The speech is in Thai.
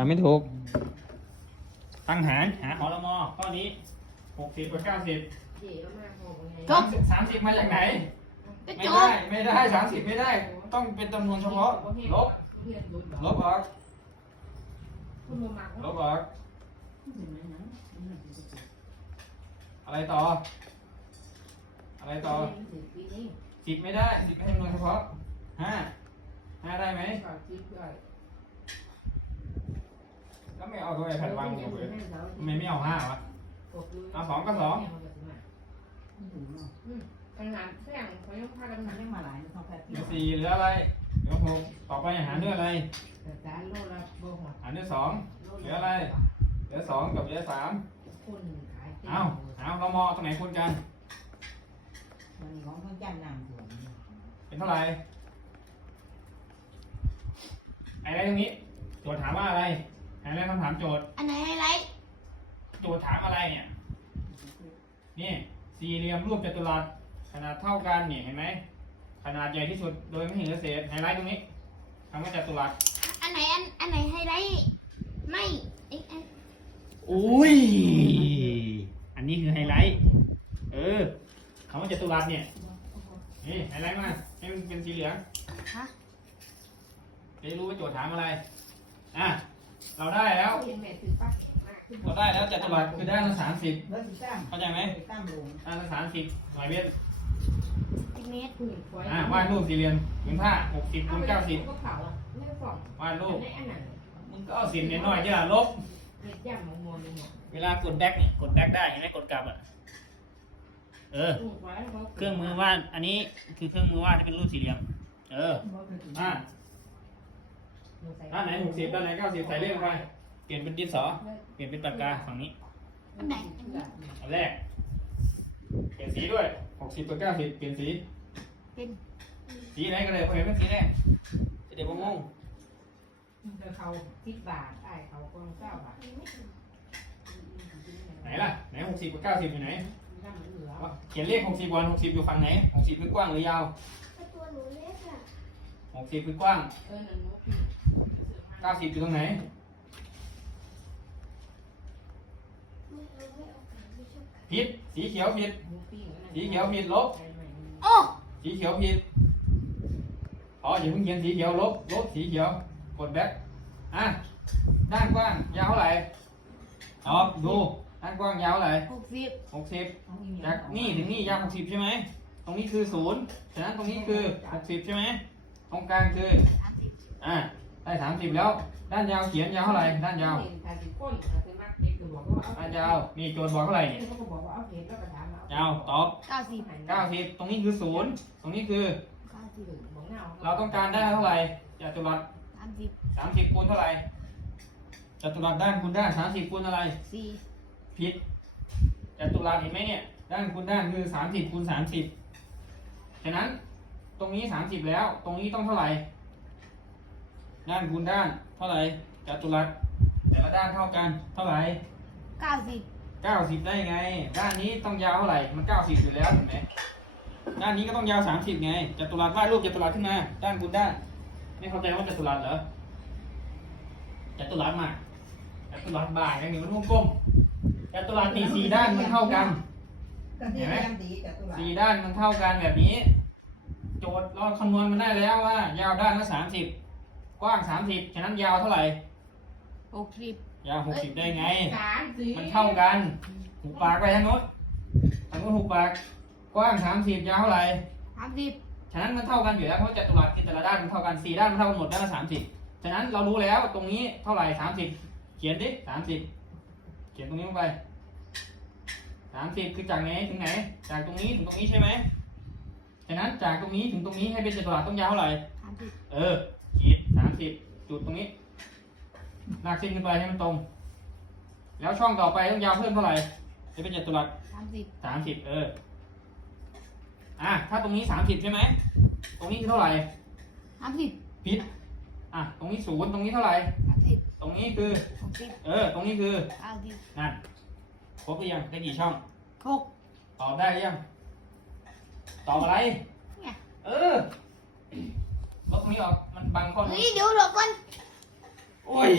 ทำไม่ถูก ตั้งหารหาหอละมอข้อนี้หกสิบกับเก้าสิบเจ๋มากพอไงสามสิบสามสิบมาจากไหน ก็ไม่จได้บไม่ได้สามสิบไม่ได้ ต้องเป็นจำนวนเฉพาะ ลบลบออกคุณมามาลบออกอะไรต่อ อะไรต่อปีนี้สิบไม่ได้สิบไม่ใช่จำนวนเฉพาะห้าห้าได้ไหมก่อนคิดด้วยแล้วไม่ เอาตัวไอแพดวางลงไปทำไมไม่เอาห้าวะเอาสองก็สองขนาดแท่งเขายังพากันหนักเรื่องมาหลายเขาแพ้เหลือสี่เหลืออะไรเหลือหกต่อไปหารด้วยอะไรแต่จานโลละโลหัวหารด้วยสองเหลืออะไรเหลือสองกับเหลือสามคนขายเอาเอาเรามอตรงไหนคูณกันมันของข้างจันนำสวนเป็นเท่าไหร่ไอ้อะไรตรงนี้โจทย์ถามว่าอะไรไอ้อะไรคำถามโจทย์ อันไหนไฮไลท์โจทย์ถามอะไรเนี่ย นี่สี่เหลี่ยมรูปจัตุรัสขนาดเท่ากันเนี่ยเห็นไหม ขนาดใหญ่ที่สุดโดยไม่เห็นเหลือเศษไฮไลท์ตรงนี้คำว่าจัตุรัส อันไหนอันอันไหนไฮไลท์ไม่เอ๊ะอันอุ้ย อันนี้คือไฮไลท์ เออคำว่าจัตุรัสเนี่ย นี่ไฮไลท์มาให้มันเป็นสีเหลืองฮะจะได้รู้ว่าโจทย์ถามอะไร อะ เราได้แล้วเห็นแม่ถือปั๊บมากเราได้แล้วจัตุรัสคือด้านละสามสิบแล้วสิตั้มเข้าใจไหมตั้มลงด้านละสามสิบหน่วยเมตรสิบเมตรคุณคอยอะวาดรูปสี่เหลี่ยมผืนผ้าหกสิบคูณเก้าสิบก็เผาอะไม่ส่งวาดรูปในอันนั้นมึงก็เอาสิบน้อยๆที่ละลบเม็ดย่ำมองมองเลยเนี่ยเวลากดแบ็กเนี่ยกดแบ็กได้เห็นไหมกดกลับอะเออ เครื่องมือวาดอันนี้คือเครื่องมือวาดที่เป็นรูปสี่เหลี่ยม เอออะ ด้านไหนหกสิบด้านไหนเก้าสิบใส่เลขลงไป เปลี่ยนเป็นดินสอ เปลี่ยนเป็นปากกาฝั่งนี้ อันไหนอันแรก เปลี่ยนสีด้วยหกสิบกับเก้าสิบเปลี่ยนสี เป็นสีไหนก็ได้เห็นเป็นสีแดงจะได้บ่งงเดี๋ยวเขาคิดบาทได้เขาก็เก้าบาทไหนล่ะ ไหนหกสิบกับเก้าสิบอยู่ไหนน้ำเหลือเขียนเลขหกสิบก่อนหกสิบอยู่ฝั่งไหนหกสิบคือกว้างหรือยาว ตัวหนูเล็กอะหกสิบคือกว้าง เออนั่นมุก เก้าสิบอยู่ตรงไหนไม่เอาไม่เอาไก่ไม่ชอบไก่ผิด สีเขียวผิดมุกปิ้งสีเขียวผิดลบ โอ้สีเขียวผิดอ๋ออย่าเพิ่งเขียนสีเขียวลบ ลบสีเขียว กดแบ็คอะ ด้านกว้างยาวเท่าไหร่ตอบดู ด้านกว้างยาวเท่าไหร่หกสิบหกสิบจากนี่ถึงนี่ยาวหกสิบใช่ไหม ตรงนี้คือศูนย์ฉะนั้นตรงนี้คือหกสิบใช่ไหม ตรงกลางคือสามสิบอ่า ได้สามสิบแล้ว ด้านยาวเขียนยาวเท่าไหร่ด้านยาวถ้าสิก้นถ้าสิมากเด็กก็บอกว่าเอาด้านยาวนี่โจทย์บอกเท่าไหร่เนี่ยเขาก็บอกว่าเอาเห็ดแล้วก็ถามเรายาวตอบเก้าสิบเก้าสิบตรงนี้คือศูนย์ตรงนี้คือเก้าสิบบอกเงาเราต้องการได้เท่าไหร่จัตุรัสสามสิบสามสิบคูณเท่าไหร่จัตุรัสด้านคูณด้านสามสิบคูณอะไรสี่ผิดจัตุรัสเห็นไหมเนี่ย ด้านคูณด้านคือสามสิบคูณสามสิบฉะนั้นตรงนี้สามสิบแล้ว ตรงนี้ต้องเท่าไหร่ ด้านคูณด้านเท่าไหร่จัตุรัสแต่ละด้านเท่ากันเท่าไหร่เก้าสิบเก้าสิบได้ไง ด้านนี้ต้องยาวเท่าไหร่มันเก้าสิบอยู่แล้วเห็นไหมด้านนี้ก็ต้องยาวสามสิบไงจัตุรัสวาดรูปจัตุรัสขึ้นมา ด้านคูณด้าน ไม่เข้าใจว่าจัตุรัสเหรอจัตุรัสมาจัตุรัสบ่ายอย่างนี้มันวงกลมจัตุรัสนี่สี่ด้านมันเท่ากันกันที่ยังดีกับตัวสี่ด้านมันเท่ากันแบบนี้ โจทย์เราคำนวณมันได้แล้วว่า ยาวด้านละสามสิบ กว้างสามสิบฉะนั้นยาวเท่าไหร่ หกสิบยาวหกสิบได้ไง สามสี่มันเท่ากัน หุบปากไปทางโน้นทางโน้นหุบปาก กว้างสามสิบยาวเท่าไหร่ สามสิบฉะนั้นมันเท่ากันอยู่แล้วเพราะจัตุรัสคือแต่ละด้านมันเท่ากันสี่ด้านมันเท่ากันหมดด้านละสามสิบฉะนั้นเรารู้แล้วตรงนี้เท่าไหร่สามสิบเขียนดิสามสิบเขียนตรงนี้ลงไปสามสิบคือจากไหนถึงไหน จากตรงนี้ถึงตรงนี้ใช่ไหมฉะนั้นจากตรงนี้ถึงตรงนี้ให้เป็นจัตุรัสต้องยาวเท่าไหร่ สามสิบ เออขีด สามสิบจุดตรงนี้ลากเส้นขึ้นไปให้มันตรง แล้วช่องต่อไปต้องยาวเพิ่มเท่าไหร่จะเป็นจัตุรัสสามสิบสามสิบเออ อะ ถ้าตรงนี้สามสิบใช่ไหม ตรงนี้คือเท่าไหร่สามสิบพิษอะ ตรงนี้ศูนย์ตรงนี้เท่าไหร่ สามสิบตรงนี้คือ หกสิบเออ ตรงนี้คือ เก้าสิบนั่น ครบหรือยัง ได้กี่ช่อง หก ตอบได้หรือยัง ตอบอะไร เนี่ย เออลบตรงนี้ออกมัน บังข้อนู้เฮ้นยเดี๋ยวหลบก่อนโอ้ย